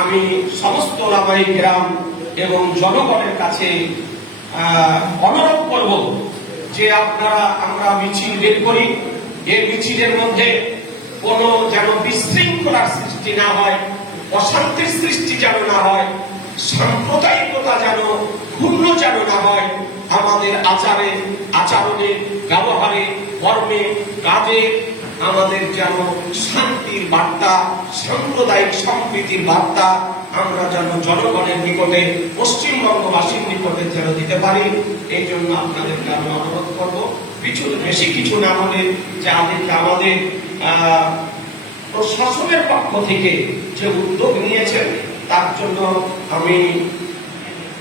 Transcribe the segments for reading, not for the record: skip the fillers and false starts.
আমি সমস্ত ওলামায়ে কেরাম এবং জনগণের কাছে অনুরোধ করব যে আমরা মিছিল বের করি, এই মিছিলের মধ্যে কোনো যেন বিশৃঙ্খলার সৃষ্টি না হয়, অশান্তির সৃষ্টি যেন না হয়, সাম্প্রদায়িকতা যেন ক্ষুণ্ণ যেন না হয়, আমাদের আচারে আচরণে ব্যবহারে কর্মে কাজে আমাদের যেন শান্তির বার্তা, সাম্প্রদায়িক সম্প্রীতির বার্তা আমরা যেন জনগণের নিকটে, পশ্চিমবঙ্গবাসীর নিকটে যেন দিতে পারি। এই জন্য আপনাদেরকে আমি অনুরোধ করবো, বেশি কিছু না হলে যে আমাদের প্রশাসনের পক্ষ থেকে যে উদ্যোগ নিয়েছেন তার জন্য আমি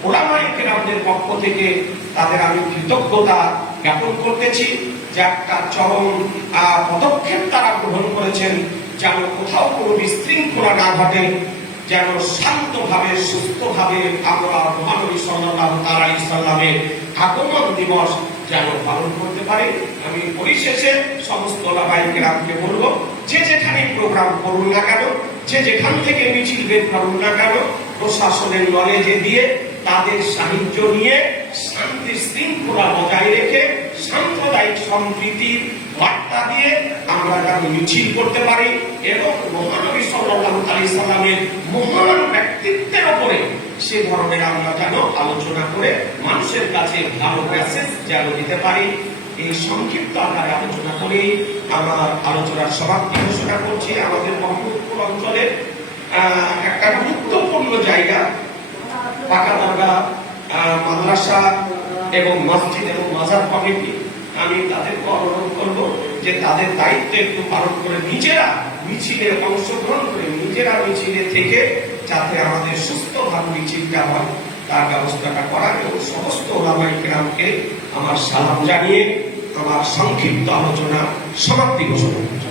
ওলামায়ে কেরামদের পক্ষ থেকে তাদের আমি কৃতজ্ঞতা জ্ঞাপন করতেছি যে একটা চরম পদক্ষেপ তারা গ্রহণ করেছেন, যেন কোথাও কোনো বিশৃঙ্খলা না ঘটে, যেন শান্তভাবে সুস্থভাবে আমরা মহানবী সাল্লাল্লাহু আলাইহি সাল্লামের আগমন দিবস যেন পালন করতে পারি। আমি পরিশেষে সমস্ত ওলামায়ে কেরামকে বলবো, যে যেখানে প্রোগ্রাম করুন না কেন, যে যেখান থেকে মিছিল বের করুন না কেন, প্রশাসনের নলেজে দিয়ে তাদের সাহায্য নিয়ে শান্তি শৃঙ্খলা বজায় রেখে সাম্প্রদায়িক সম্প্রীতির বার্তা দিয়ে আমরা যেন মিছিল করতে পারি এবং মহানবী সাল্লাল্লাহু আলাইহি সাল্লামের মহান ব্যক্তিত্বের উপরে সে ধরনের আমরা যেন আলোচনা করে মানুষের কাছে ভালো মেসেজ যেন দিতে পারি। এই সংক্ষিপ্ত আকারে আলোচনা করে আমার আলোচনার সমাপ্তি ঘোষণা করছি। আমাদের মোহাম্মদপুর অঞ্চলের একটা গুরুত্বপূর্ণ জায়গা পাকাদারগা মাদ্রাসা এবং মসজিদ এবং মাজার কমিটি, আমি তাদেরকে অনুরোধ করবো যে তাদের দায়িত্ব একটু পালন করে নিজেরা মিছিলে অংশগ্রহণ করে নিজেরা মিছিলে থেকে যাতে আমাদের সুস্থভাবে মিছিলটা হয় তার ব্যবস্থাটা করার এবং সমস্ত ওলামায়ে কেরামকে আমার সালাম জানিয়ে আমার সংক্ষিপ্ত আলোচনা সমাপ্তি ঘোষণা করছি।